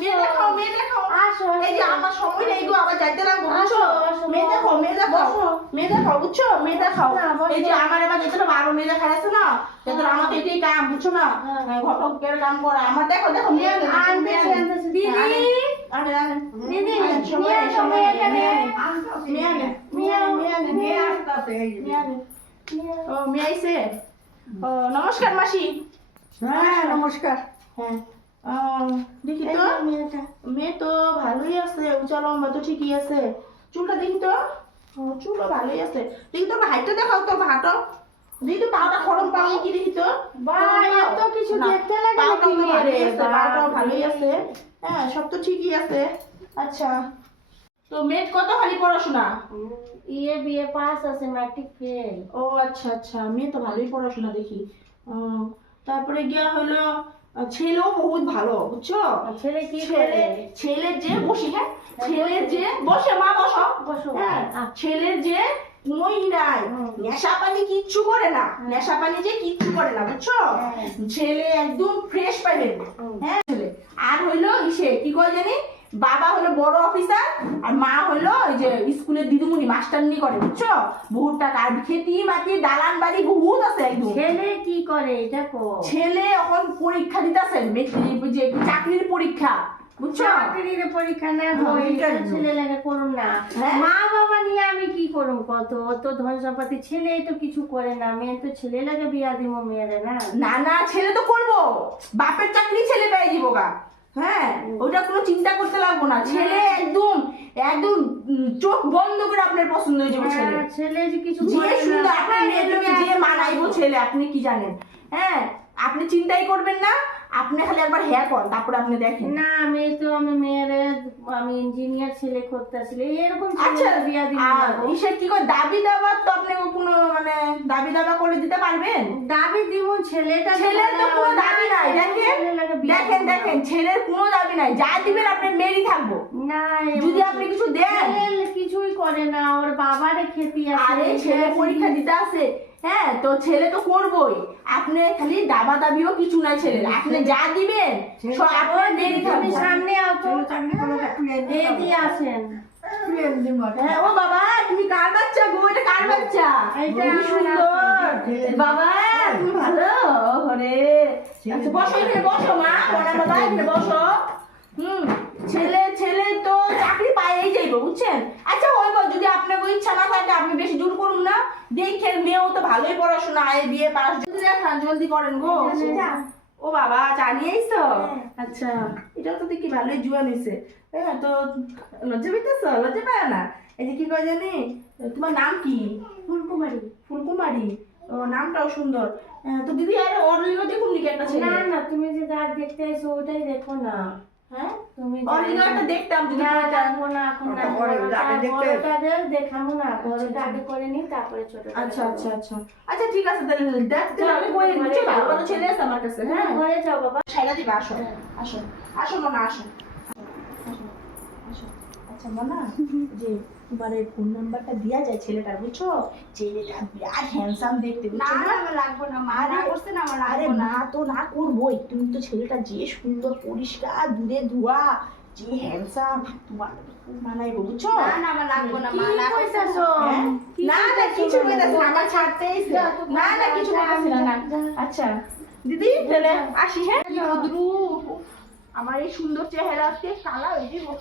মেয়ে দেখো, মেয়ে দেখো। আসো, এই যে আমার সময় নেই গো, আবার যাইতে লাগবো, আসো, বুঝছো? আসো, মেয়ে দেখো, মেয়ে দেখো, বসো। মেয়ে দেখো, বুঝছো? মেয়ে দেখো। না, বসো। এই যে আমার এবার যেতে হবে, আরো মেয়ে দেখা আছে না, যেতে আমার তো এটাই কাম, বুঝছো না? হ্যাঁ। ঘটকের কাম করা। আমার দেখো, দেখো, মেয়ে আনে, আনতেছি, আনতেছি। দিদি, আনে, আনে। দিদি, আনে, সময় মেয়ে নেই, আনো, সময় মেয়ে নেই, এখানে। মেয়ে আনে, মেয়ে আনে, মেয়ে আনে, মেয়ে আনে, মেয়ে আনে। ও, মেয়ে আইছে? ও, নমস্কার মাসি। হ্যাঁ নমস্কার। হ্যাঁ, দেখি এই তো, যে মেয়েটা। মেয়ে তো ভালোই আছে, উঁচা লম্বা তো ঠিকই আছে। চুলটা দেখি তো, ও, চুলও ভালোই আছে। দেখি তো হাইটটা দেখাও তো, হাঁটো দেখি তো, পাওটা খরম পাও কি দেখি তো। বাহ, এত কিছু না, দেখতে লাগে পাওটাও নাকি তো ভালোই মেয়েরে? আছে, পাওটাও ভালোই আছে। হ্যাঁ, সব তো ঠিকই আছে। আচ্ছা, তো মেয়ের কত খালি পড়াশোনা? বিয়ে পাস আছে, ম্যাট্রিক ফেল। ও আচ্ছা আচ্ছা, মেয়ে তো ভালোই পড়াশোনা দেখি। ও, তারপরে গিয়া হলো ছেলেও বহুত ভালো, বুঝছো? ছেলে কি ছেলে করে? ছেলের যে বসি, হ্যাঁ, ছেলের যে বসে, মা বসো, বসো। হ্যাঁ, ছেলের যে কোনোই নাই, নেশা পানি কিচ্ছু করে না, নেশা পানি যে কিচ্ছু করে না, বুঝছো? হ্যাঁ। ছেলে একদম ফ্রেশ পাইবেন। হ্যাঁ, ছেলে আর হইলো ইসে কি কয় জানি, বাবা হলো বড় অফিসার, আর মা হলো ওই যে স্কুলের দিদিমণি, মাস্টারনি করে, বুঝছো? বহুত টাকা, আর খেতি মাটি দালান বাড়ি বহুত আছে একদম। ছেলে কি করে দেখো? ছেলে এখন পরীক্ষা দিতেছে, যে চাকরির পরীক্ষা, বুঝছো? চাকরির পরীক্ষা না হ্যাঁ, হয়, interview। ছেলে লাগে করুম না। হ্যাঁ। মা বাবা নিয়ে আমি কি করুম কত? ও তো ধন সম্পত্তি, ছেলে তো কিছু করে না। মেয়ে তো ছেলে লাগে বিয়া দিব মেয়েরে না। না না, ছেলে তো করবো, বাপের চাকরি ছেলে পেয়ে দিব গা। হ্যাঁ, ওটা কোনো চিন্তা করতে লাগবো না, ছেলে একদম একদম চোখ বন্ধ করে আপনার পছন্দ হয়ে যাবে ছেলে। হ্যাঁ, ছেলে যে কিছু যে করে সুন্দর, না। আপনার মেয়ের লোকে যে মানাইবো ছেলে, আপনি কি জানেন? হ্যাঁ, আপনি চিন্তাই করবেন না, আপনি খালি একবার হ্যাঁ কর, তারপরে আপনি দেখেন। না, আমি মেয়েরে আমি ইঞ্জিনিয়ার ছেলে করতেছিল, এরকম আচ্ছা, ছেলে বিয়া দিব আর ইসে কি করে দাবি দাবা, তো আপনি কোনো মানে দাবি দাবা করে দিতে পারবেন? দাবি দিব ছেলেটা। ছেলের তো কোনো দাবি নাই, দেখেন ছেলে লাগে বিয়া দেখেন দিব। দেখেন, ছেলের কোনো দাবি নাই, যা দিবেন আপনি মেয়েরই থাকবো। না, যদি আপনি কিছু দেন, ছেলে কিছুই করে না, ওর বাবারে খেতি আছে। আরে ছেলে পরীক্ষা দিতে আসে, হ্যাঁ, তো ছেলে তো করবোই, আপনি খালি দাবা দাবিও কিছু নাই ছেলের, আপনি যা দিবেন সব আপনার মেয়েরই তুমি থাকবো। সামনে আও তো। ছেলে চাকরি করে না, তুই এনে এই দিয়ে আসেন। তুই এনে দিবো। হ্যাঁ, ও বাবা, তুমি কার বাচ্চা গো? এটা কার বাচ্চা? এইটা খুবই আমার সুন্দর। ছেলে। বাবা, তুমি ভালো? ওরে, আচ্ছা বসো, এখানে বসো মা, বড়া বাবা, এখানে বসো। ছেলে ছেলে তো চাকরি পাইয়েই যাইবো, বুঝছেন? আচ্ছা ওই যদি আপনার ইচ্ছা না থাকে, আপনি বেশি জোর করুন না, দেখেন মেয়েও তো ভালোই পড়াশোনা, আয় বিয়ে পাস, জলদি দেখান, জলদি করেন গো। ও বাবা, চা নিয়ে আইছো? আচ্ছা, এটাও তো দেখি ভালোই জুয়ান হয়েছে। হ্যাঁ, তো লজ্জা পাইতেছ? লজ্জা পায় না? এই যে কি কয় জানি, তোমার নাম কি? ফুলকুমারী। ফুলকুমারী। ও, নামটাও সুন্দর। তো দিদি আর ওর লিগো দেখুন নাকি একটা ছেলে? না না, তুমি যে যা দেখতে আইছো ওটাই দেখো না। হ্যাঁ, তুমি ওর লিগো একটা দেখতাম যদি না বলতেন। দেখবো না, এখন না। ওটা পরে আগে দেখতে। বড়টাকে দেখাবো না, বড়টা আগে করে নি, তারপরে ছোটটা। আচ্ছা আচ্ছা আচ্ছা আচ্ছা, ঠিক আছে তাহলে দেখতে হবে, কই নিচে ভালো ভালো ছেলে আছে আমার কাছে। হ্যাঁ, ঘরে যাও বাবা। ছাইলা দিবা, আসো আসো আসো মনা, আসো আসো আসো। আচ্ছা মনা, যে তোমার এই ফোন নাম্বারটা দেওয়া যায় ছেলেটার, বুঝছো? ছেলেটা বিরাট হ্যান্ডসাম দেখতে, বুঝছো না? আমার লাগবো না, মা না করছে না, আমার আরে লাগবো না। না তো না করবোই, তুমি তো ছেলেটা যে সুন্দর পরিষ্কার, দূরে ধোয়া, যে হ্যান্ডসাম, তোমার খুব মানাইবো, বুঝছো? না না, আমার লাগবো না, মা কি না করছে না। কইতাছো? হ্যাঁ? কি না না, কইতাছো কিছু না? কইতাছি না, আমার ছাড়তেই ছিল। যা, তো না না, কিছু যা, কইতাছি না, না। যা। আচ্ছা দিদি, তাহলে আসি, হ্যাঁ? রোদ্রু, আমার এই সুন্দর চেহারাতে কালা হয়ে যাবো।